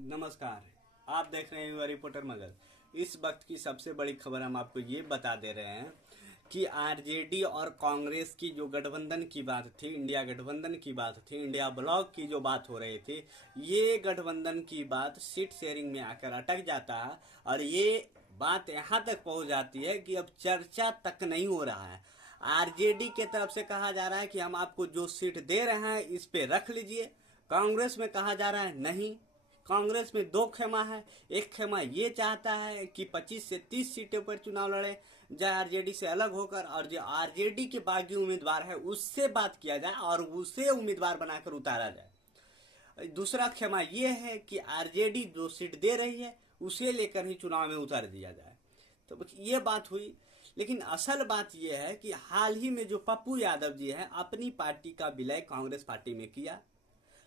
नमस्कार। आप देख रहे हैं रिपोर्टर मगध। इस वक्त की सबसे बड़ी खबर हम आपको ये बता दे रहे हैं कि आरजेडी और कांग्रेस की जो गठबंधन की बात थी, इंडिया गठबंधन की बात थी, इंडिया ब्लॉक की जो बात हो रही थी, ये गठबंधन की बात सीट शेयरिंग में आकर अटक जाता है और ये बात यहाँ तक पहुँच जाती है कि अब चर्चा तक नहीं हो रहा है। आरजेडी के तरफ से कहा जा रहा है कि हम आपको जो सीट दे रहे हैं इस पे रख लीजिए। कांग्रेस में कहा जा रहा है नहीं। कांग्रेस में दो खेमा है। एक खेमा ये चाहता है कि 25 से 30 सीटों पर चुनाव लड़े जाए आरजेडी से अलग होकर, और जो आरजेडी के बागी उम्मीदवार है उससे बात किया जाए और उसे उम्मीदवार बनाकर उतारा जाए। दूसरा खेमा ये है कि आरजेडी जो सीट दे रही है उसे लेकर ही चुनाव में उतार दिया जाए। तो ये बात हुई। लेकिन असल बात यह है कि हाल ही में जो पप्पू यादव जी हैं अपनी पार्टी का विलय कांग्रेस पार्टी में किया।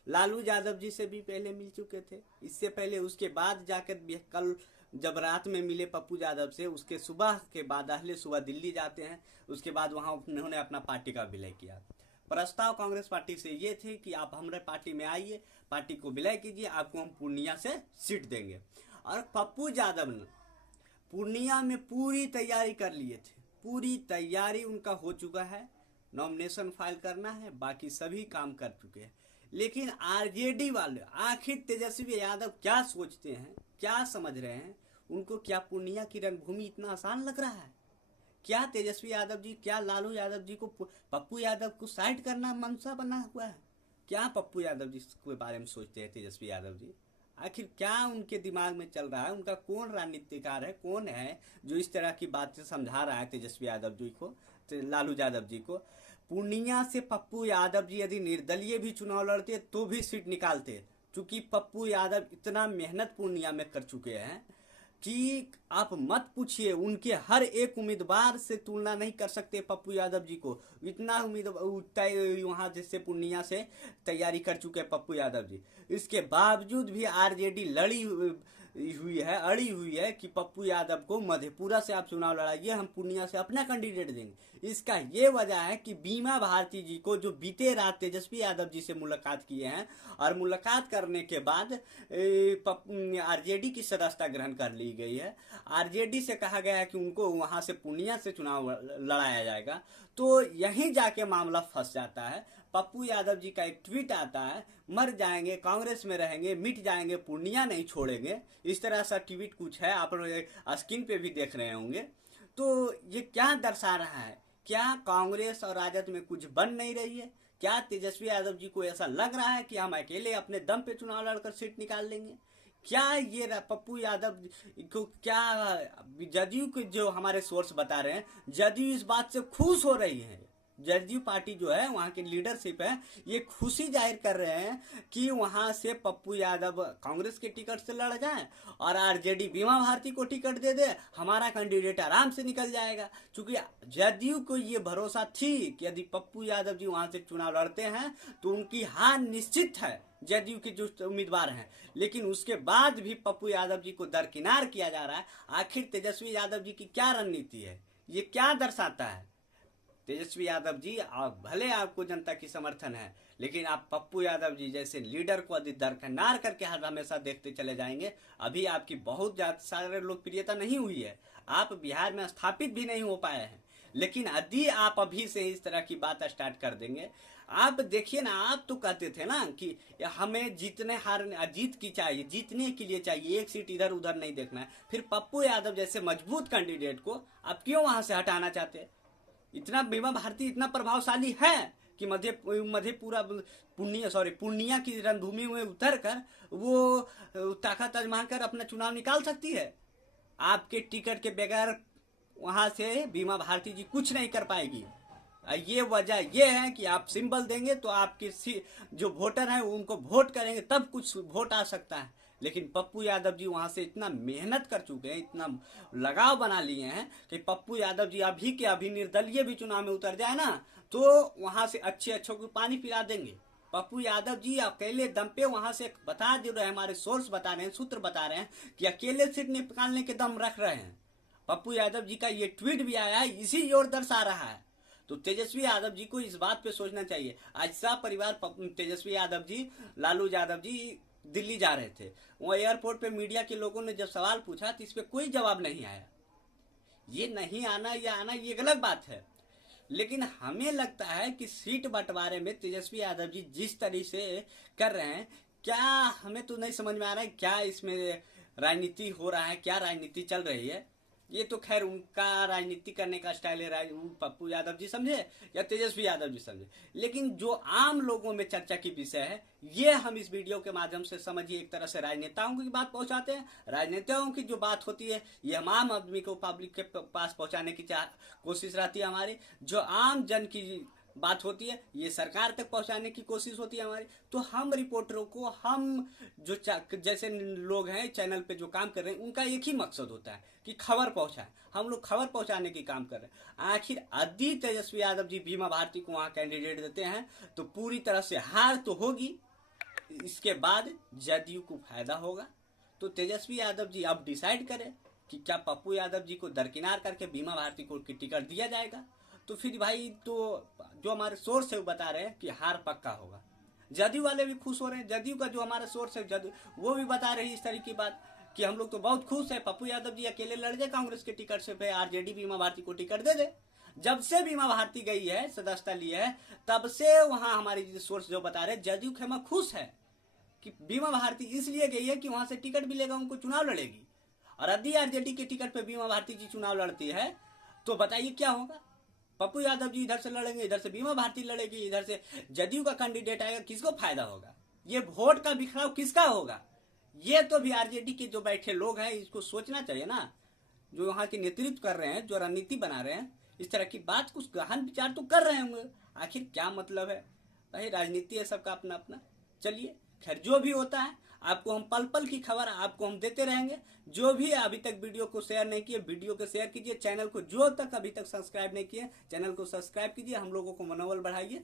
लालू यादव जी से भी पहले मिल चुके थे, इससे पहले उसके बाद जाकर कल जब रात में मिले पप्पू यादव से, उसके सुबह के बाद अगले सुबह दिल्ली जाते हैं। उसके बाद वहां उन्होंने अपना पार्टी का विलय किया। प्रस्ताव कांग्रेस पार्टी से ये थे कि आप हमारे पार्टी में आइए, पार्टी को विलय कीजिए, आपको हम पूर्णिया से सीट देंगे। और पप्पू यादव ने पूर्णिया में पूरी तैयारी कर लिए थे। पूरी तैयारी उनका हो चुका है, नॉमिनेशन फाइल करना है, बाकी सभी काम कर चुके हैं। लेकिन आरजेडी वाले आखिर तेजस्वी यादव क्या सोचते हैं, क्या समझ रहे हैं? उनको क्या पूर्णिया की रणभूमि इतना आसान लग रहा है? क्या तेजस्वी यादव जी, क्या लालू यादव जी को पप्पू यादव को साइड करना मंशा बना हुआ है? क्या पप्पू यादव जी के बारे में सोचते हैं तेजस्वी यादव जी? आखिर क्या उनके दिमाग में चल रहा है? उनका कौन राजनीतिकार है, कौन है जो इस तरह की बातें समझा रहा है तेजस्वी यादव जी को, लालू यादव जी को? पूर्णिया से पप्पू यादव जी यदि निर्दलीय भी चुनाव लड़ते तो भी सीट निकालते, क्योंकि पप्पू यादव इतना मेहनत पूर्णिया में कर चुके हैं कि आप मत पूछिए। उनके हर एक उम्मीदवार से तुलना नहीं कर सकते पप्पू यादव जी को। इतना उम्मीदवार वहां जैसे पूर्णिया से तैयारी कर चुके हैं पप्पू यादव जी। इसके बावजूद भी आरजेडी अड़ी हुई है कि पप्पू यादव को मधेपुरा से आप चुनाव लड़ाइए, हम पूर्णिया से अपना कैंडिडेट देंगे। इसका ये वजह है कि बीमा भारती जी को, जो बीते रात तेजस्वी यादव जी से मुलाकात किए हैं और मुलाकात करने के बाद आरजेडी की सदस्यता ग्रहण कर ली गई है। आरजेडी से कहा गया है कि उनको वहां से पूर्णिया से चुनाव लड़ाया जाएगा। तो यहीं जाके मामला फंस जाता है। पप्पू यादव जी का एक ट्वीट आता है, मर जाएंगे, कांग्रेस में रहेंगे, मिट जाएंगे, पूर्णिया नहीं छोड़ेंगे। इस तरह सा ट्वीट कुछ है, आप स्क्रीन पे भी देख रहे होंगे। तो ये क्या दर्शा रहा है? क्या कांग्रेस और राजद में कुछ बन नहीं रही है? क्या तेजस्वी यादव जी को ऐसा लग रहा है कि हम अकेले अपने दम पे चुनाव लड़कर सीट निकाल लेंगे? क्या ये पप्पू यादव को, क्या जदयू के जो हमारे सोर्स बता रहे हैं, जदयू इस बात से खुश हो रही है? जदयू पार्टी जो है, वहां की लीडरशिप है, ये खुशी जाहिर कर रहे हैं कि वहां से पप्पू यादव कांग्रेस के टिकट से लड़ जाए और आरजेडी बीमा भारती को टिकट दे दे, हमारा कैंडिडेट आराम से निकल जाएगा। क्योंकि जदयू को ये भरोसा थी कि यदि पप्पू यादव जी वहां से चुनाव लड़ते हैं तो उनकी हार निश्चित है, जदयू के जो उम्मीदवार हैं। लेकिन उसके बाद भी पप्पू यादव जी को दरकिनार किया जा रहा है। आखिर तेजस्वी यादव जी की क्या रणनीति है? ये क्या दर्शाता है? तेजस्वी यादव जी, आप भले आपको जनता की समर्थन है, लेकिन आप पप्पू यादव जी जैसे लीडर को यदि दरकिनार करके हमेशा देखते चले जाएंगे, अभी आपकी बहुत ज्यादा सारे लोकप्रियता नहीं हुई है, आप बिहार में स्थापित भी नहीं हो पाए हैं। लेकिन यदि आप अभी से इस तरह की बात स्टार्ट कर देंगे, आप देखिए ना, आप तो कहते थे ना कि हमें जीत की चाहिए, जीतने के लिए चाहिए, एक सीट इधर उधर नहीं देखना है। फिर पप्पू यादव जैसे मजबूत कैंडिडेट को आप क्यों वहां से हटाना चाहते हैं? इतना बीमा भारती इतना प्रभावशाली है कि मधेपुरा पूर्णिया की रणभूमि में उतर कर वो ताकत आजमा कर अपना चुनाव निकाल सकती है। आपके टिकट के बगैर वहां से बीमा भारती जी कुछ नहीं कर पाएगी। ये वजह ये है कि आप सिंबल देंगे तो आपके जो वोटर हैं उनको वोट करेंगे, तब कुछ वोट आ सकता है। लेकिन पप्पू यादव जी वहां से इतना मेहनत कर चुके हैं, इतना लगाव बना लिए हैं कि पप्पू यादव जी अभी के अभी निर्दलीय भी चुनाव में उतर जाए ना, तो वहां से अच्छों को पानी पिला देंगे। पप्पू यादव जी अकेले दम पे वहां से बता दे रहे हैं, हमारे सोर्स बता रहे हैं, सूत्र बता रहे हैं कि अकेले सीट निकालने के दम रख रहे हैं। पप्पू यादव जी का ये ट्वीट भी आया है, इसी ओर दर्शा रहा है। तो तेजस्वी यादव जी को इस बात पे सोचना चाहिए। आज सा परिवार तेजस्वी यादव जी, लालू यादव जी दिल्ली जा रहे थे। वो एयरपोर्ट पे मीडिया के लोगों ने जब सवाल पूछा तो इस पर कोई जवाब नहीं आया। ये नहीं आना या आना ये गलत बात है, लेकिन हमें लगता है कि सीट बंटवारे में तेजस्वी यादव जी जिस तरीके से कर रहे हैं, क्या हमें तो नहीं समझ में आ रहा है क्या इसमें राजनीति हो रहा है, क्या राजनीति चल रही है। ये तो खैर उनका राजनीति करने का स्टाइल है, पप्पू यादव जी समझे या तेजस्वी यादव जी समझे, लेकिन जो आम लोगों में चर्चा की विषय है ये हम इस वीडियो के माध्यम से समझिए एक तरह से राजनेताओं की बात पहुंचाते हैं। राजनेताओं की जो बात होती है ये हम आम आदमी को पब्लिक के पास पहुंचाने की कोशिश रहती है हमारी। जो आम जन की बात होती है ये सरकार तक पहुंचाने की कोशिश होती है हमारी। तो हम रिपोर्टरों को, हम जो जैसे लोग हैं चैनल पे जो काम कर रहे हैं उनका एक ही मकसद होता है कि खबर पहुंचाए। हम लोग खबर पहुंचाने की काम कर रहे हैं। आखिर यदि तेजस्वी यादव जी बीमा भारती को वहां कैंडिडेट देते हैं तो पूरी तरह से हार तो होगी, इसके बाद जदयू को फायदा होगा। तो तेजस्वी यादव जी अब डिसाइड करें कि क्या पप्पू यादव जी को दरकिनार करके बीमा भारती को टिकट दिया जाएगा। तो फिर भाई तो जो हमारे सोर्स है वो बता रहे हैं कि हार पक्का होगा। जदयू वाले भी खुश हो रहे हैं, जदयू का जो हमारा सोर्स है जदयू वो भी बता रही है इस तरह की बात कि हम लोग तो बहुत खुश है, पप्पू यादव जी अकेले लड़ जाए कांग्रेस के टिकट से, पे आरजेडी बीमा भारती को टिकट दे दे। जब से बीमा भारती गई है, सदस्यता ली है, तब से वहां हमारी सोर्स जो बता रहे हैं जदयू खेमा खुश है कि बीमा भारती इसलिए गई है कि वहां से टिकट मिलेगा, उनको चुनाव लड़ेगी। और यदि आरजेडी के टिकट पे बीमा भारती जी चुनाव लड़ती है तो बताइए क्या होगा। पप्पू यादव जी इधर से लड़ेंगे, इधर से बीमा भारती लड़ेगी, इधर से जदयू का कैंडिडेट आएगा, किसको फायदा होगा? ये वोट का बिखराव किसका होगा? ये तो भी आरजेडी के जो बैठे लोग हैं इसको सोचना चाहिए ना, जो वहां के नेतृत्व कर रहे हैं, जो रणनीति बना रहे हैं, इस तरह की बात कुछ गहन विचार तो कर रहे होंगे। आखिर क्या मतलब है भाई, राजनीति है सबका अपना अपना। चलिए खैर जो भी होता है आपको हम पल पल की खबर आपको हम देते रहेंगे। जो भी अभी तक वीडियो को शेयर नहीं किए वीडियो को शेयर कीजिए, चैनल को जो तक अभी तक सब्सक्राइब नहीं किए चैनल को सब्सक्राइब कीजिए, हम लोगों को मनोबल बढ़ाइए।